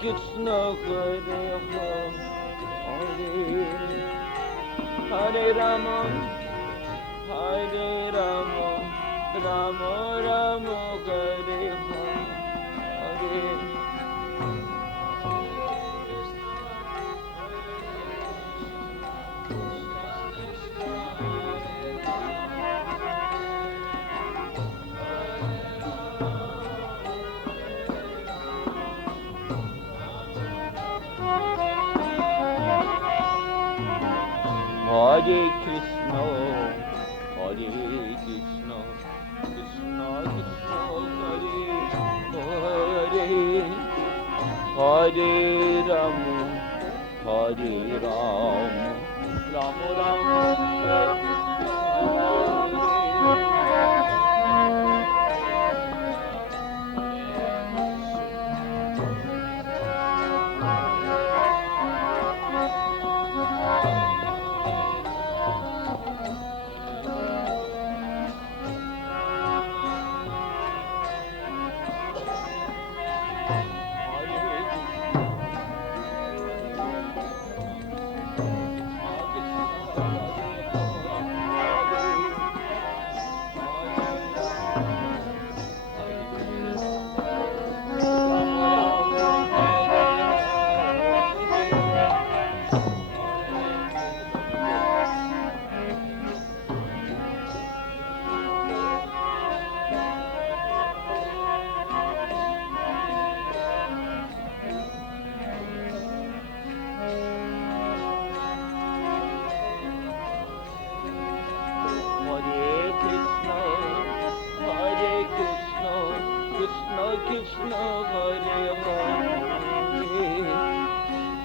Krishna Hare Hare Hare Rama Hare Rama Rama Rama Hare Hare Hare Krishna, Hare Krishna, Krishna Krishna, Hare Hare, Hare Rama, Hare Rama, Rama Rama, Hare Krishna, Hare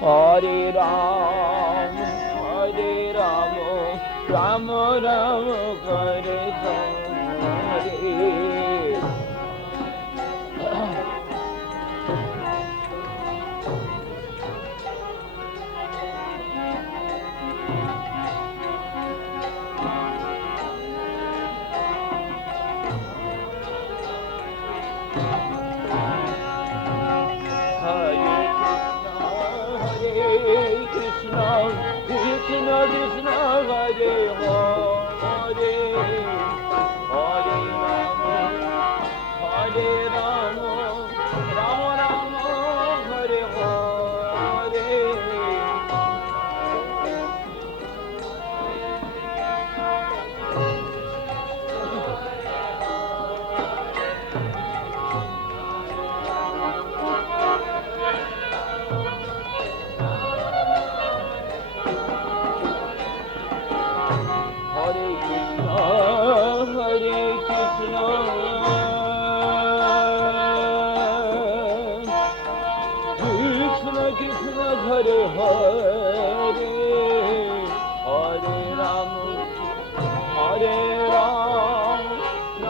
Hare, Hare Rama, Hare Rama, Rama Rama, Hare Hare. Krishna Krishna Hare Hare Hare Rama Hare Rama Rama Rama Hare Hare Krishna Krishna Hare Hare Hare Rama Hare Rama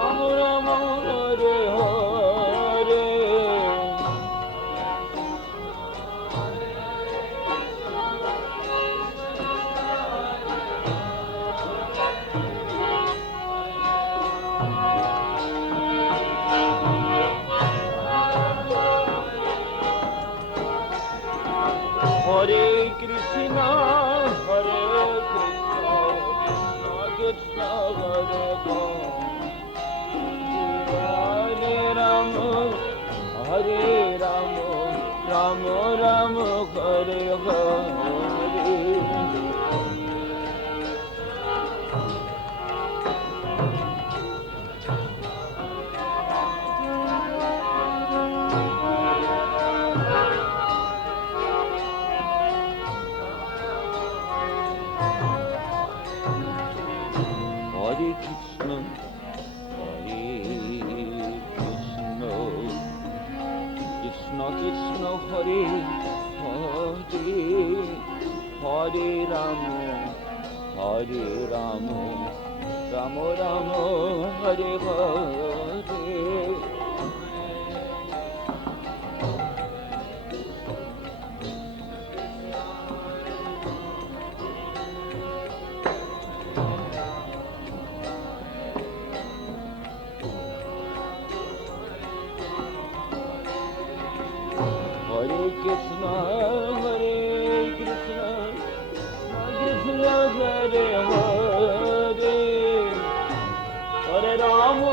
Rama Rama Hare Hare Hare Krishna, Hare Krishna, Krishna Krishna, Hare Hare, Hare Rama, Hare Rama, Rama Rama, Hare Hare. Hare Krishna, Hare Krishna, Krishna Krishna, Hare Hare, Hare Rama, Hare Rama, Rama Rama, Hare Hare. Krishna, Hare Krishna, Krishna Hare Hare, Hare Rama,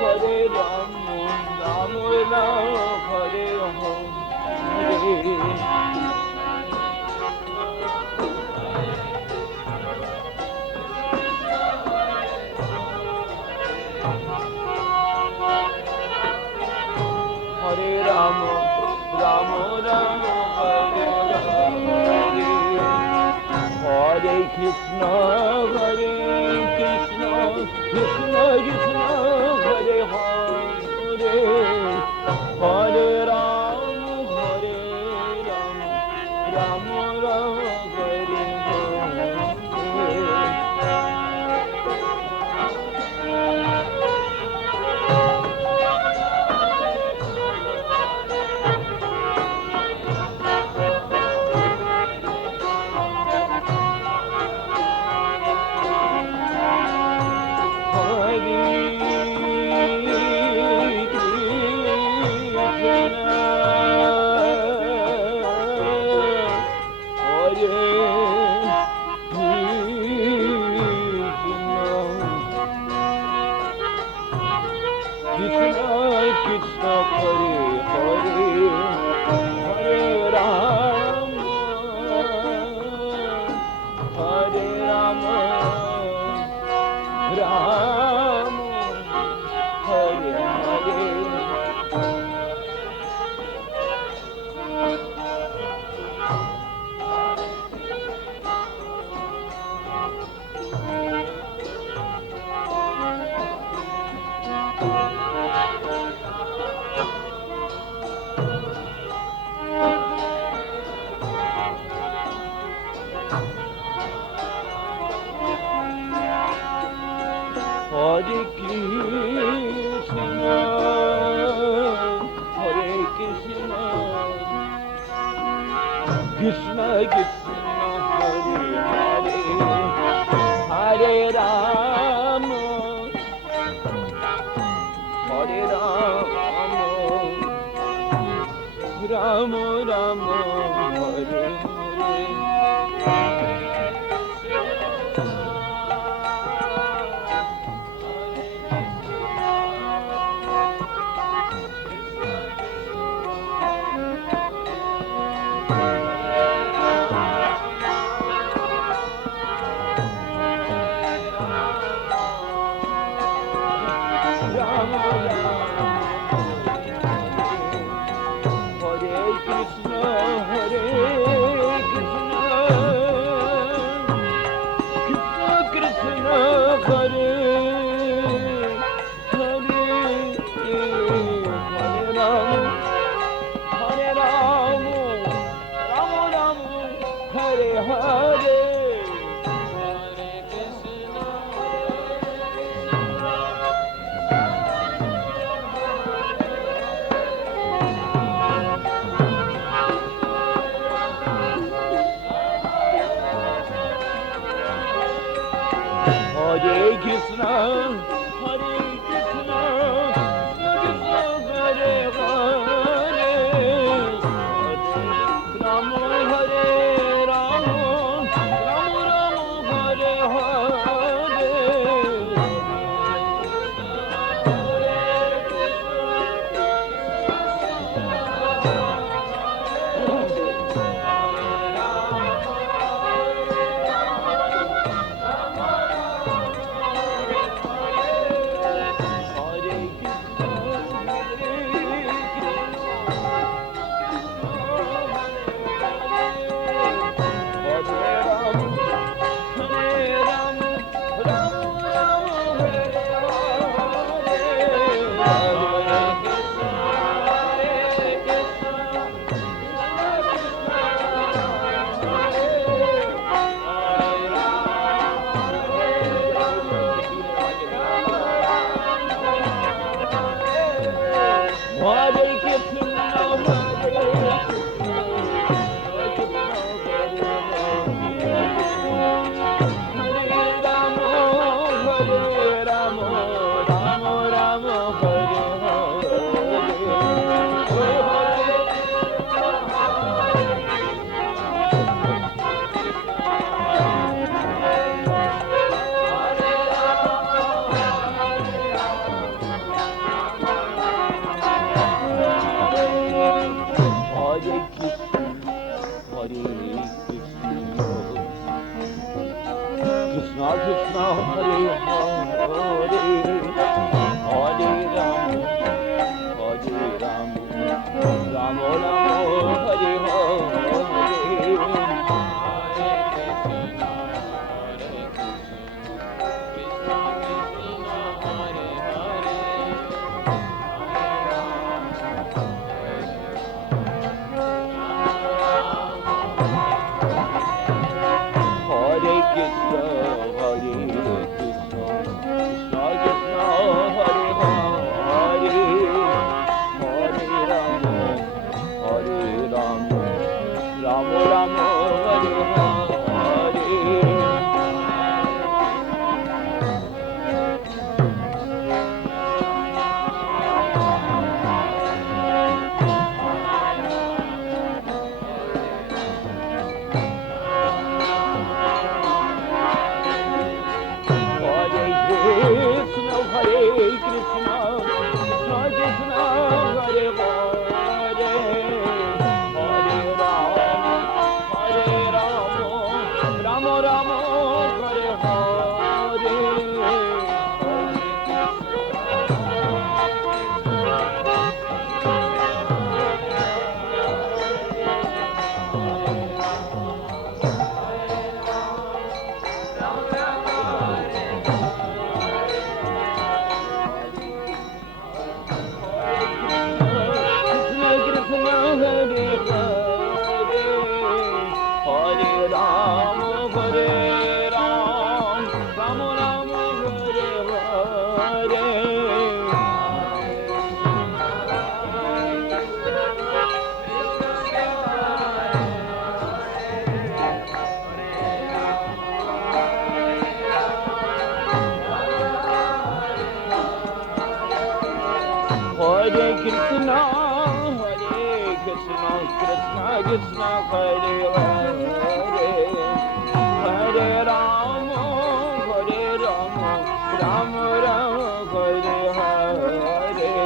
Hare Rama, Rama Rama, Hare Hare. Hare Rama, Rama Rama, Hare Hare, Hare Krishna, Hare Krishna, Krishna Krishna, Hare Hare, Hare Rama, Hare Rama, Rama Rama, Hare Hare. Hare Krishna, Hare Krishna, Krishna Krishna, Hare Hare, Hare Rama, Hare Rama, Rama Rama, Hare Hare. Hare Krishna, Hare Krishna, Krishna Hare Hare, Rama Hare Rama, Rama Rama Hare Hare. Krishna, Krishna Krishna, Hare Hare, Hare Rama, Rama Rama, Hare Hare.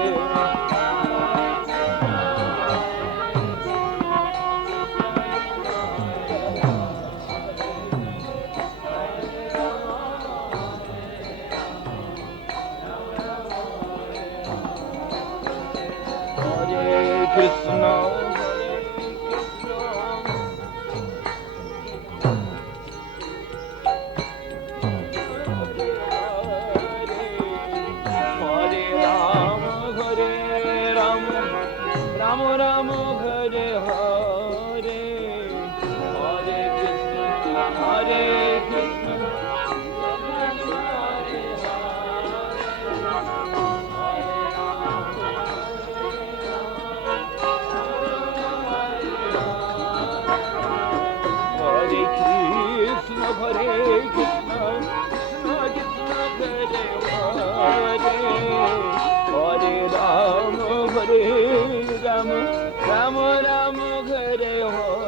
Krishna, Hare Rama, Rama Rama, Hare Hare, Hare Krishna, Hare Krishna, Hare Krishna, Krishna Krishna, Hare Hare, Hare Rama, Rama Rama, Hare Hare.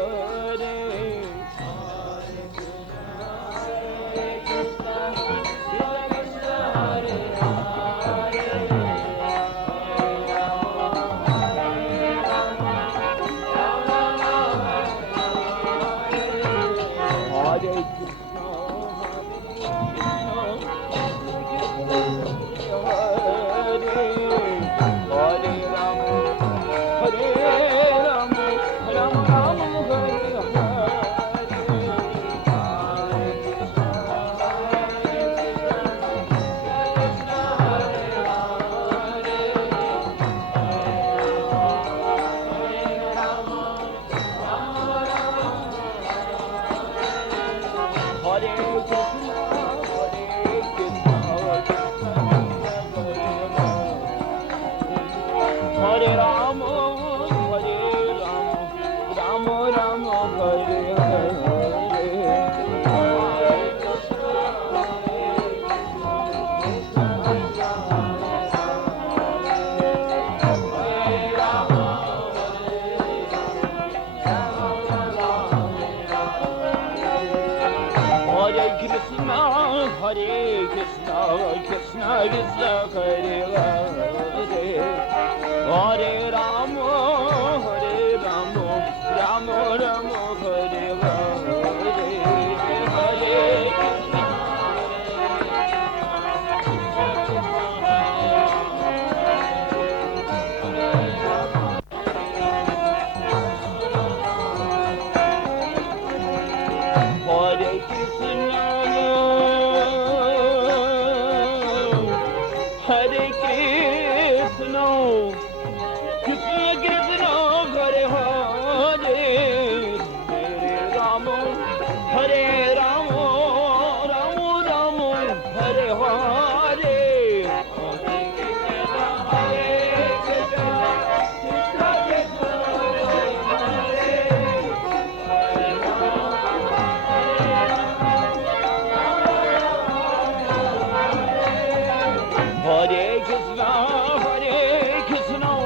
Hare Rama, Rama Rama, Hare Hare. Hare Krishna, Krishna Krishna, Hare Hare, Hare Rama, Rama Rama, Hare Hare, Hare Krishna. Hare Krishna, Hare Krishna, Krishna Krishna, Hare Hare, Hare Rama, Rama Rama, Hare Hare, Hare Krishna, Krishna Krishna, Hare Krishna, Krishna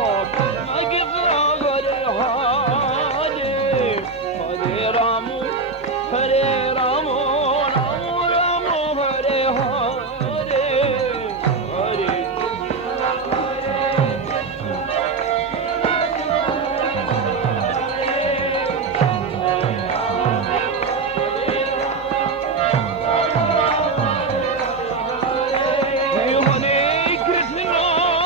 Krishna, Hare Hare, Hare Rama, Rama Rama, Hare Hare, Hare Hare Krishna,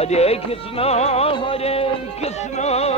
Hare Krishna, Hare Krishna,